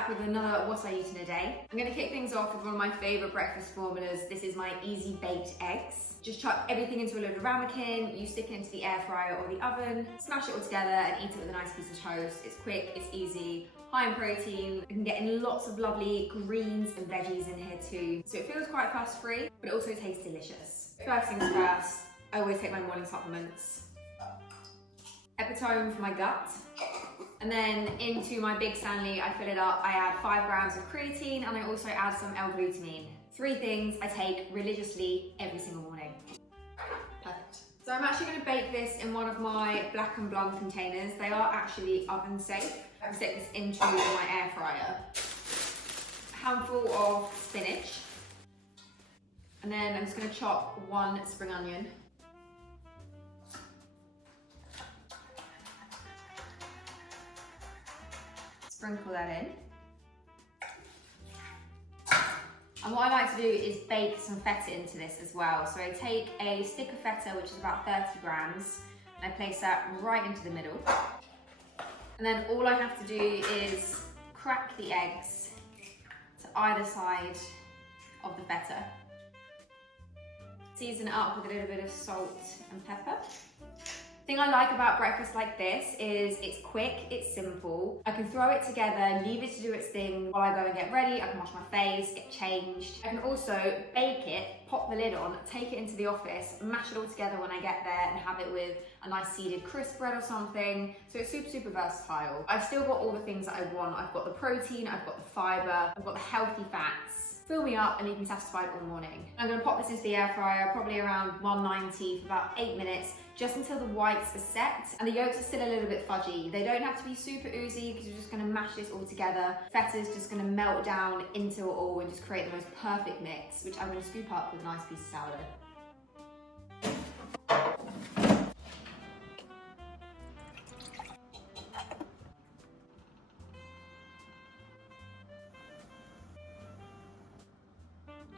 back with another What I Eat in a Day. I'm gonna kick things off with one of my favorite breakfast formulas. This is my easy baked eggs. Just chuck everything into a little ramekin, you stick it into the air fryer or the oven, smash it all together and eat it with a nice piece of toast. It's quick, it's easy, high in protein. You can get in lots of lovely greens and veggies in here too. So it feels quite fuss free, but it also tastes delicious. First things first, I always take my morning supplements. Epitome for my gut. And then into my big Stanley, I fill it up. I add 5 grams of creatine and I also add some L-glutamine. 3 things I take religiously every single morning. Perfect. So I'm actually going to bake this in one of my Black and Blanc containers. They are actually oven safe. I can stick this into my air fryer. A handful of spinach. And then I'm just going to chop 1 spring onion. Sprinkle that in. And what I like to do is bake some feta into this as well. So I take a stick of feta, which is about 30 grams, and I place that right into the middle. And then all I have to do is crack the eggs to either side of the feta. Season it up with a little bit of salt and pepper. The thing I like about breakfast like this is it's quick, it's simple. I can throw it together, leave it to do its thing while I go and get ready. I can wash my face, get changed. I can also bake it, pop the lid on, take it into the office, mash it all together when I get there and have it with a nice seeded crisp bread or something. So it's super, super versatile. I've still got all the things that I want. I've got the protein, I've got the fibre, I've got the healthy fats. Fill me up and leave me satisfied all morning. I'm gonna pop this into the air fryer, probably around 190 for about 8 minutes, just until the whites are set and the yolks are still a little bit fudgy. They don't have to be super oozy because you're just gonna mash this all together. Feta is just gonna melt down into it all and just create the most perfect mix, which I'm gonna scoop up with a nice piece of sourdough.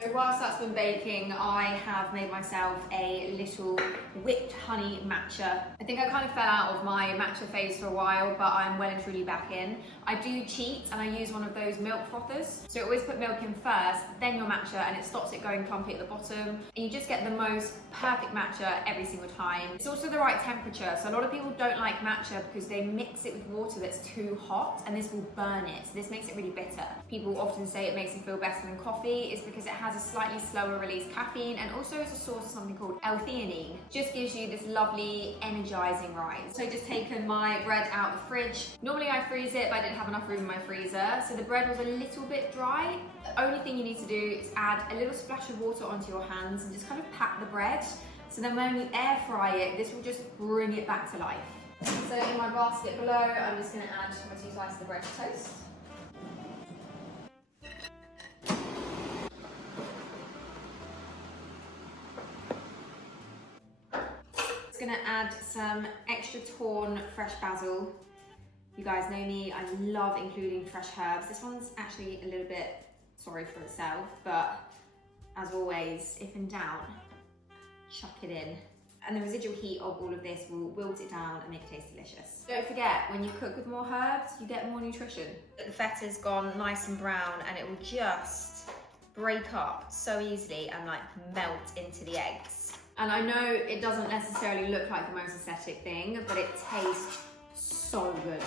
So whilst that's been baking, I have made myself a little whipped honey matcha. I think I kind of fell out of my matcha phase for a while, but I'm well and truly back in. I do cheat and I use one of those milk frothers. So always put milk in first, then your matcha, and it stops it going clumpy at the bottom. And you just get the most perfect matcha every single time. It's also the right temperature. So a lot of people don't like matcha because they mix it with water that's too hot and this will burn it. So this makes it really bitter. People often say it makes them feel better than coffee. It's because it has a slightly slower release caffeine and also is a source of something called L-theanine. Just gives you this lovely energizing rise. So I've just taken my bread out of the fridge. Normally I freeze it, but I didn't have enough room in my freezer. So the bread was a little bit dry. The only thing you need to do is add a little splash of water onto your hands and just kind of pat the bread. So then when you air fry it, this will just bring it back to life. So in my basket below, I'm just gonna add my 2 slices of bread to toast. Gonna add some extra torn fresh basil. You guys know me, I love including fresh herbs. This one's actually a little bit sorry for itself, but as always, if in doubt, chuck it in. And the residual heat of all of this will wilt it down and make it taste delicious. Don't forget, when you cook with more herbs, you get more nutrition. The feta's gone nice and brown and it will just break up so easily and like melt into the eggs. And I know it doesn't necessarily look like the most aesthetic thing, but it tastes so good.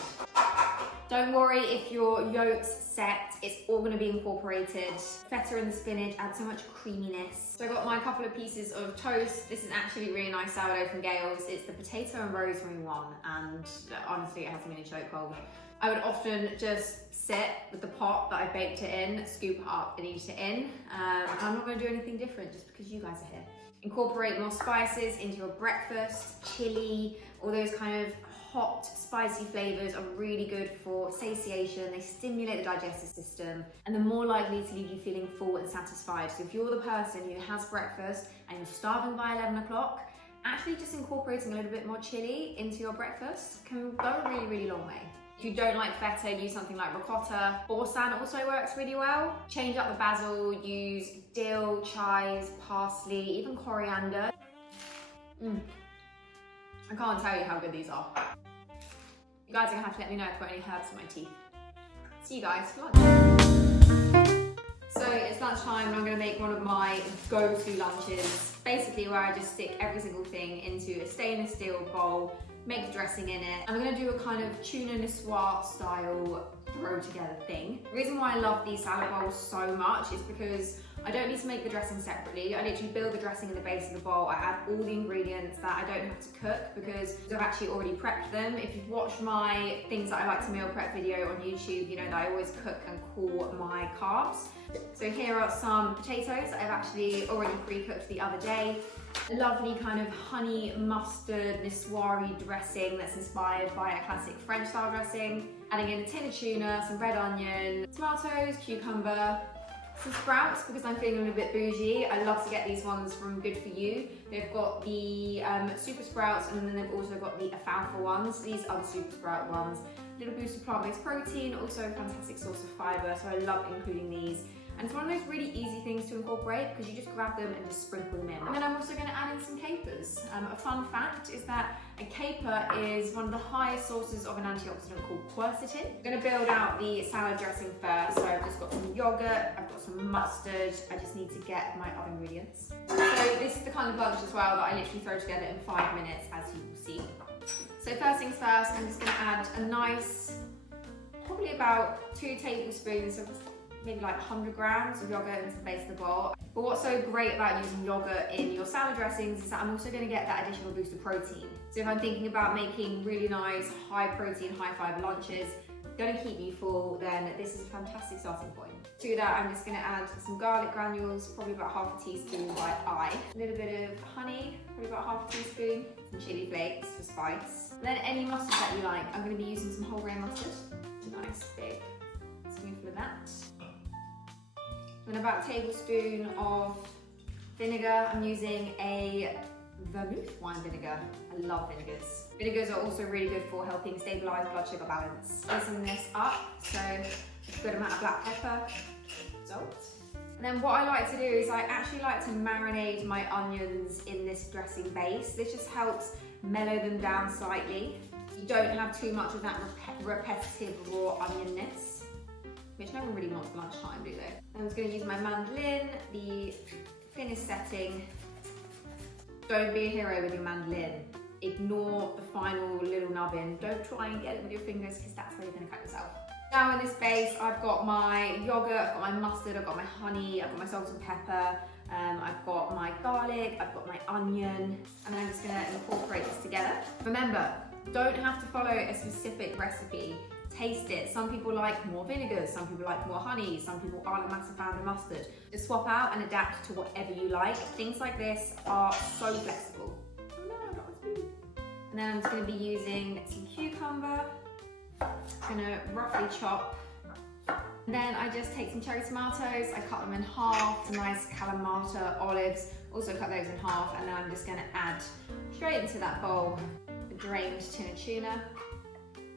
Don't worry if your yolk's set, it's all gonna be incorporated. Feta and the spinach add so much creaminess. So I got my couple of pieces of toast. This is actually really nice sourdough from Gales. It's the potato and rosemary one, and honestly, it hasn't been a chokehold. I would often just sit with the pot that I baked it in, scoop it up and eat it in. I'm not gonna do anything different just because you guys are here. Incorporate more spices into your breakfast. Chili, all those kind of hot, spicy flavors are really good for satiation. They stimulate the digestive system and they're more likely to leave you feeling full and satisfied. So if you're the person who has breakfast and you're starving by 11 o'clock, actually just incorporating a little bit more chili into your breakfast can go a really, really long way. If you don't like feta, use something like ricotta. Boursin also works really well. Change up the basil, use dill, chives, parsley, even coriander. I can't tell you how good these are. You guys are gonna have to let me know if I've got any herbs in my teeth. See you guys for lunch. So it's lunchtime and I'm going to make one of my go-to lunches, basically where I just stick every single thing into a stainless steel bowl, make the dressing in it. I'm going to do a kind of tuna niçoise style throw together thing. The reason why I love these salad bowls so much is because I don't need to make the dressing separately. I literally build the dressing in the base of the bowl. I add all the ingredients that I don't have to cook because I've actually already prepped them. If you've watched my things that I like to meal prep video on YouTube, you know that I always cook and cool my carbs. So here are some potatoes that I've actually already pre-cooked the other day. A lovely kind of honey mustard niçoise dressing that's inspired by a classic French style dressing. Adding in a tin of tuna, some red onion, tomatoes, cucumber, some sprouts because I'm feeling a little bit bougie. I love to get these ones from Good For You. They've got the super sprouts and then they've also got the alfalfa ones. These are the super sprout ones. A little boost of plant-based protein, also a fantastic source of fibre, so I love including these. And it's one of those really easy things to incorporate because you just grab them and just sprinkle them in. And then I'm also going to add in some capers. A fun fact is that a caper is one of the highest sources of an antioxidant called quercetin. I'm going to build out the salad dressing first. So I've just got some yogurt, I've got some mustard, I just need to get my other ingredients. So this is the kind of lunch as well that I literally throw together in 5 minutes, as you will see. So first things first, I'm just going to add a nice, probably about 2 tablespoons of maybe like 100 grams of yogurt into the base of the bowl. But what's so great about using yogurt in your salad dressings is that I'm also going to get that additional boost of protein. So if I'm thinking about making really nice, high protein, high fibre lunches, going to keep me full, then this is a fantastic starting point. To that, I'm just going to add some garlic granules, probably about half a teaspoon by eye. A little bit of honey, probably about half a teaspoon. Some chili flakes for spice. And then any mustard that you like. I'm going to be using some whole grain mustard. A nice big spoonful of that. And about a tablespoon of vinegar. I'm using a vermouth wine vinegar. I love vinegars. Vinegars are also really good for helping stabilise blood sugar balance. Spicing this up, so a good amount of black pepper, salt. And then what I like to do is I actually like to marinate my onions in this dressing base. This just helps mellow them down slightly. You don't have too much of that repetitive raw onionness, which no one really wants for lunchtime, do they? I'm just going to use my mandolin, the thinnest setting. Don't be a hero with your mandolin. Ignore the final little nubbin. Don't try and get it with your fingers because that's where you're going to cut yourself. Now in this base, I've got my yogurt, I've got my mustard, I've got my honey, I've got my salt and pepper, I've got my garlic, I've got my onion, and then I'm just going to incorporate this together. Remember, don't have to follow a specific recipe. Taste it. Some people like more vinegars, some people like more honey, some people aren't a massive fan of mustard. Just swap out and adapt to whatever you like. Things like this are so flexible. Oh no, not my spoon. And then I'm just going to be using some cucumber. I'm going to roughly chop. And then I just take some cherry tomatoes, I cut them in half, some nice Kalamata olives, also cut those in half, and then I'm just going to add straight into that bowl the drained tin of tuna.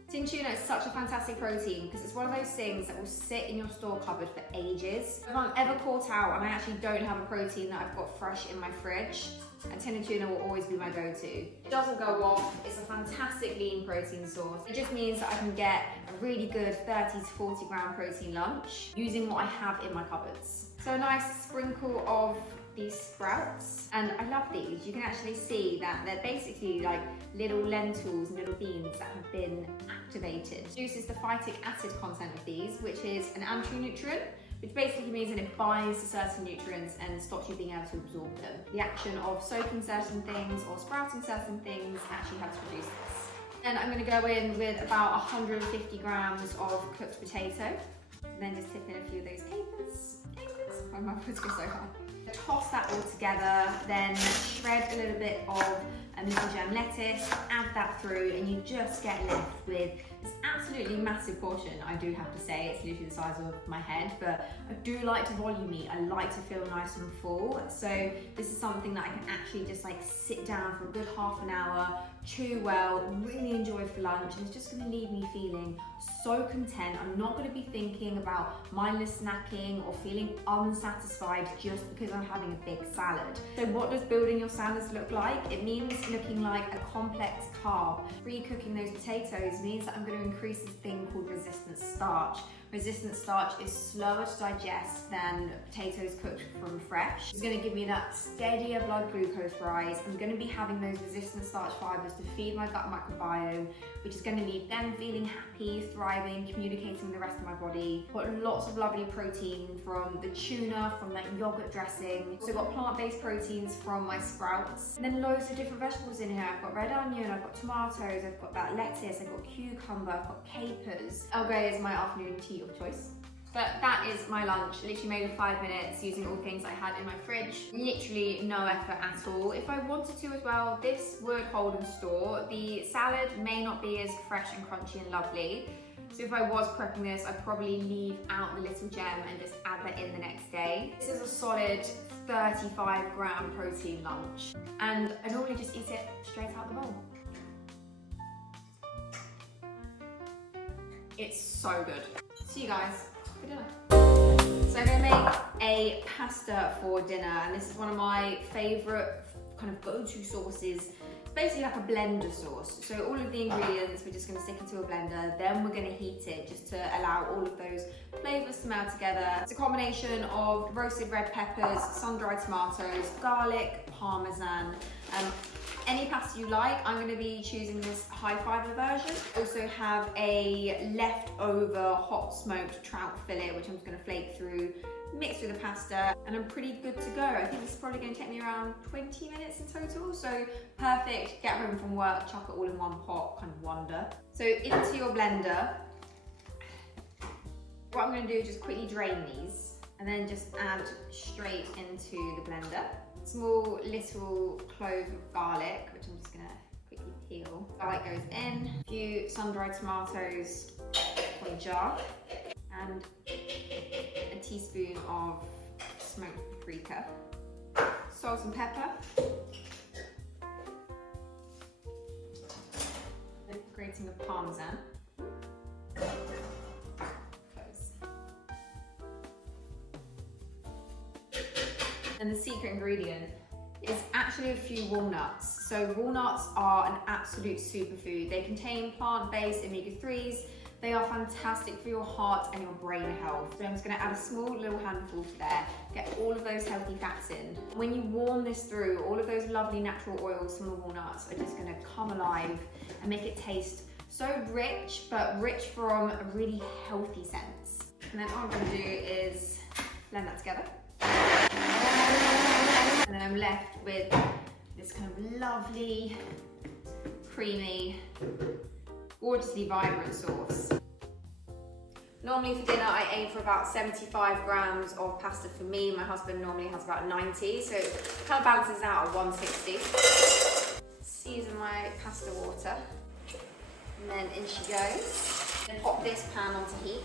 Tin tuna is such a fantastic protein because it's one of those things that will sit in your store cupboard for ages. If I'm ever caught out and I actually don't have a protein that I've got fresh in my fridge, a tin of tuna will always be my go-to. It doesn't go off, it's a fantastic lean protein source. It just means that I can get a really good 30 to 40 gram protein lunch using what I have in my cupboards. So a nice sprinkle of these sprouts, and I love these. You can actually see that they're basically like little lentils and little beans that have been activated. It reduces the phytic acid content of these, which is an anti-nutrient, which basically means that it binds to certain nutrients and stops you being able to absorb them. The action of soaking certain things or sprouting certain things actually helps reduce this. Then I'm going to go in with about 150 grams of cooked potato, and then just tip in a few of those capers. My mouth was so high. Toss that all together, then shred a little bit of little gem lettuce, add that through, and you just get left with this absolutely massive portion. I do have to say, it's literally the size of my head, but I do like to volume eat. I like to feel nice and full. So this is something that I can actually just like sit down for a good half an hour, chew well, really enjoy for lunch, and it's just going to leave me feeling so content. I'm not going to be thinking about mindless snacking or feeling unsatisfied just because I'm having a big salad. So what does building your salads look like? It means looking like a complex carb. Pre-cooking those potatoes means that I'm going to increase this thing called resistant starch, resistant starch is slower to digest than potatoes cooked from fresh. It's going to give me that steadier blood glucose rise. I'm going to be having those resistant starch fibres to feed my gut microbiome, which is going to leave them feeling happy, thriving, communicating with the rest of my body. Got lots of lovely protein from the tuna, from that yogurt dressing. Also got plant-based proteins from my sprouts. And then loads of different vegetables in here. I've got red onion, I've got tomatoes, I've got that lettuce, I've got cucumber, I've got capers. Algae is my afternoon tea of choice. But that is my lunch, literally made in 5 minutes using all the things I had in my fridge. Literally no effort at all. If I wanted to as well, this would hold and store. The salad may not be as fresh and crunchy and lovely. So if I was prepping this, I'd probably leave out the little gem and just add that in the next day. This is a solid 35-gram protein lunch. And I normally just eat it straight out the bowl. It's so good. See you guys for dinner. So I'm gonna make a pasta for dinner, and this is one of my favorite kind of go-to sauces. It's basically like a blender sauce. So all of the ingredients, we're just gonna stick into a blender, then we're gonna heat it just to allow all of those flavors to melt together. It's a combination of roasted red peppers, sun-dried tomatoes, garlic, parmesan, any pasta you like. I'm going to be choosing this high fibre version. Also have a leftover hot smoked trout fillet, which I'm just going to flake through, mix with the pasta, and I'm pretty good to go. I think this is probably going to take me around 20 minutes in total, so perfect. Get home from work, chuck it all in one pot, kind of wonder. So into your blender, what I'm going to do is just quickly drain these, and then just add straight into the blender. Small little clove of garlic, which I'm just gonna quickly peel. Garlic goes in, a few sun-dried tomatoes for a jar, and a teaspoon of smoked paprika, salt and pepper, a grating of parmesan. And the secret ingredient is actually a few walnuts. So walnuts are an absolute superfood. They contain plant-based omega-3s. They are fantastic for your heart and your brain health. So I'm just gonna add a small little handful to there, get all of those healthy fats in. When you warm this through, all of those lovely natural oils from the walnuts are just gonna come alive and make it taste so rich, but rich from a really healthy sense. And then all I'm gonna do is blend that together. And then I'm left with this kind of lovely, creamy, gorgeously vibrant sauce. Normally for dinner I aim for about 75 grams of pasta for me. My husband normally has about 90, so it kind of balances out at 160. Season my pasta water, and then in she goes. Then pop this pan onto heat.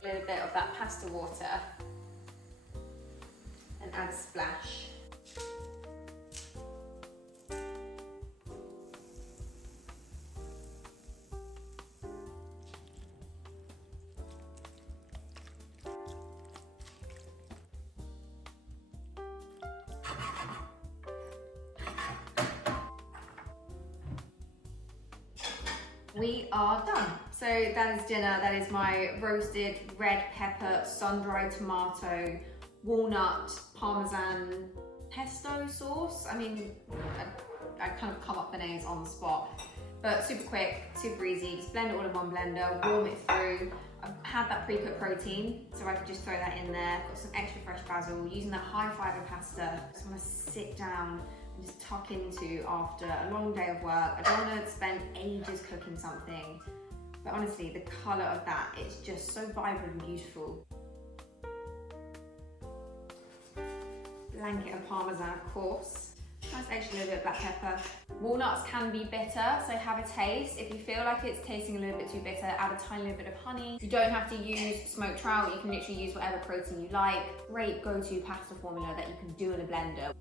A little bit of that pasta water and add a splash. We are done. So that is dinner. That is my roasted red pepper, sun-dried tomato, walnut, parmesan pesto sauce. I mean, I kind of come up with the names on the spot, but super quick, super easy. Just blend it all in one blender, warm it through. I've had that pre-cooked protein, so I can just throw that in there. Got some extra fresh basil, using that high fibre pasta. Just want to sit down and just tuck into after a long day of work. I don't want to spend ages cooking something. But honestly, the colour of that is just so vibrant and beautiful. Blanket of parmesan, of course. Nice extra little bit of black pepper. Walnuts can be bitter, so have a taste. If you feel like it's tasting a little bit too bitter, add a tiny little bit of honey. You don't have to use smoked trout. You can literally use whatever protein you like. Great go-to pasta formula that you can do in a blender.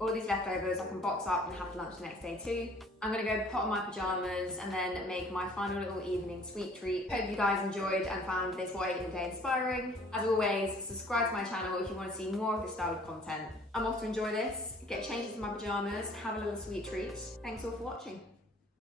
All these leftovers I can box up and have for lunch the next day too. I'm gonna go put on my pajamas and then make my final little evening sweet treat. Hope you guys enjoyed and found this What I Ate in a Day inspiring. As always, subscribe to my channel if you want to see more of this style of content. I'm off to enjoy this, get changed into my pajamas, have a little sweet treat. Thanks all for watching.